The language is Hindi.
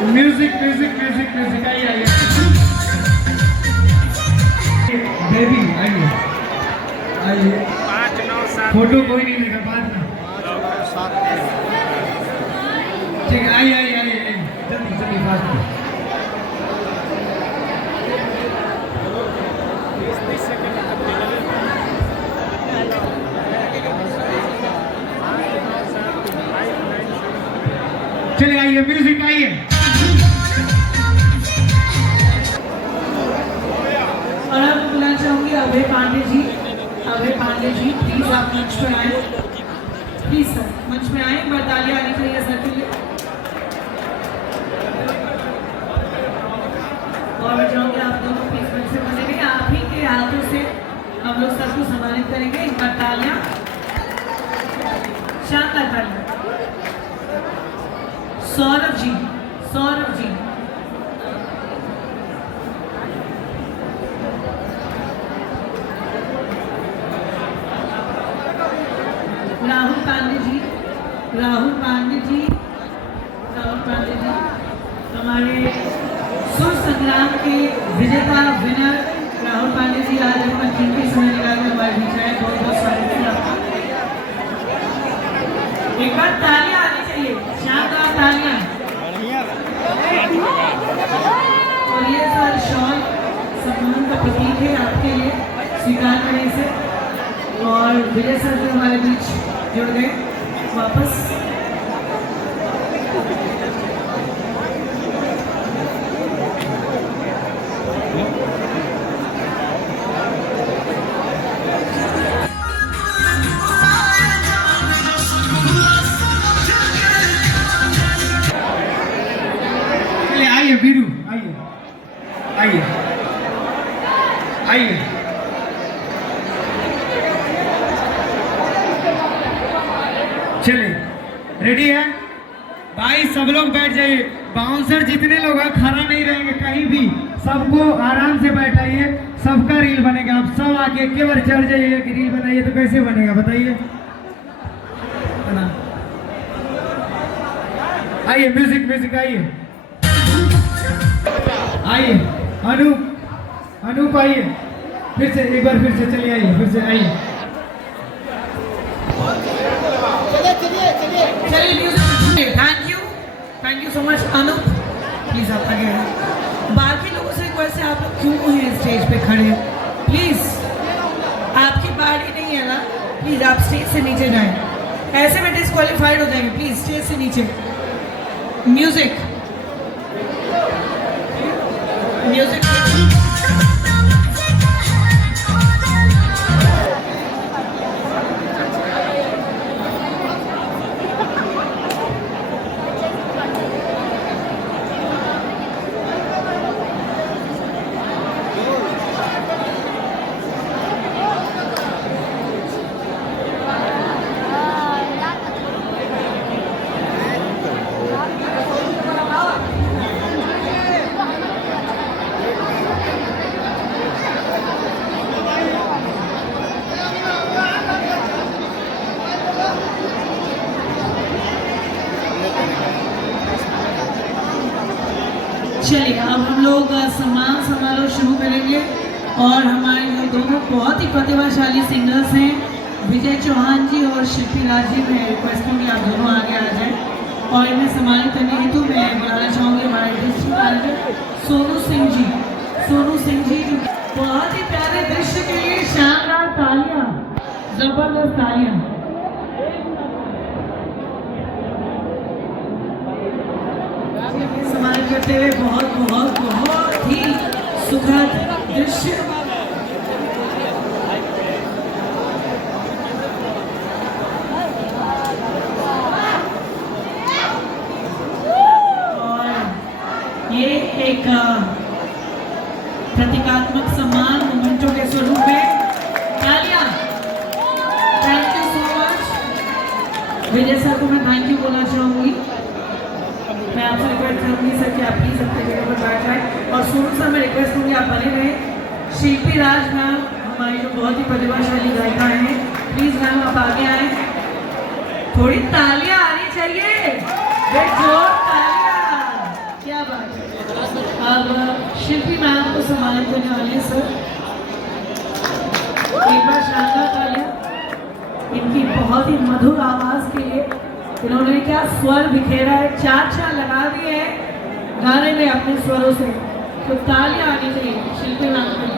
म्यूजिक म्यूजिक म्यूजिक म्यूजिक आइए बेबी आइए आइए। 5 9 7 फोटो कोई नहीं लेगा बाद में। ठीक है आइए आइए आइए जल्दी जल्दी फास्ट। चलिए आइए म्यूजिक आइए। और अब बुलाना चाहूंगी अभय पांडे जी। अभय पांडे जी प्लीज आप मंच पे आए। प्लीज सर मंच पे आए। एक बार तालियां आनी चाहिए सर के लिए। और मैं चाहूंगी आप दोनों प्लीज मंच से बनेंगे। आप ही के हाथों से हम लोग सर को सम्मानित करेंगे। एक बार तालियां, शानदार तालियां। सौरभ जी, सौरभ जी। राहुल पांडे जी, राहुल पांडे जी, राहुल पांडे जी हमारे सुर संग्राम के विजेता विनर राहुल पांडे जी आज अपना कीमती समय निकालकर हमारे बीच आए। बहुत बहुत स्वागत है आपका। एक बार तालियां आनी चाहिए, शानदार तालियां। और ये सर शॉल सम्मान का प्रतीक है आपके लिए, स्वीकार करें इसे। और विजय सर भी हमारे बीच जुड़ गए वापस। आइए वीरू आइए आइए आइए। चलिए रेडी है भाई, सब लोग बैठ जाइए। बाउंसर जितने लोग हैं खड़ा नहीं रहेंगे कहीं भी, सबको आराम से बैठाइए। सबका रील बनेगा। आप सब आके केवल चढ़ जाइए कि रील बनाइए तो कैसे बनेगा बताइए। आइए म्यूजिक म्यूजिक आइए आइए। अनूप अनूप आइए फिर से एक बार, फिर से चलिए आइए, फिर से आइए। चलिए thank you so much Anoop. Please आप आगे आइए। बाकी लोगों से रिक्वेस्ट है, आप लोग क्यों हैं स्टेज पे खड़े? प्लीज आपकी बारी नहीं है ना, प्लीज आप स्टेज से नीचे जाएं। ऐसे में डिस्क्वालीफाइड हो जाएंगे। प्लीज स्टेज से नीचे। म्यूजिक म्यूजिक चलिए अब हम लोग सम्मान समारोह शुरू करेंगे। और हमारे जो दोनों बहुत ही प्रतिभाशाली सिंगर्स हैं, विजय चौहान जी और शिल्पी राज जी, मैं रिक्वेस्ट करूँगी आप दोनों आगे आ जाएं। और इन्हें सम्मानित करने हेतु मैं बुलाना चाहूँगी हमारे डिस्ट्रिक्ट मैनेजर सोनू सिंह जी। सोनू सिंह जी जो बहुत ही प्यारे दृश्य के लिए शानदार तालियां, जबरदस्त तालियां। सम्मानित करते हुए बहुत बहुत बहुत ही सुखद दृश्य। और ये एक प्रतीकात्मक सम्मान मोमेंटो के स्वरूप में तालियां। Thank you so much. Vijay sir को मैं थैंक यू बोलना चाहूंगी। मैं आपसे रिक्वेस्ट करूंगी सर कि आप प्लीज अपने जगह पर बैठ जाए। और सोनू सर मैं रिक्वेस्ट करूंगी आप बने रहे। शिल्पी राज मैम हमारी जो बहुत ही प्रतिभाशाली गायिका हैं, प्लीज मैम आप आगे आए। थोड़ी तालियां आनी चाहिए, बेजोर तालियां। क्या अब शिल्पी मैम को सम्मानित करने वाले हैं सर। एक बार शानदार तालियां इनकी बहुत ही मधुर आवाज के लिए। इन्होंने क्या स्वर बिखेरा है, चार चार लगा दिए हैं गाने में अपने स्वरों से, तो तालियां आनी चाहिए शिल्पी मैम को।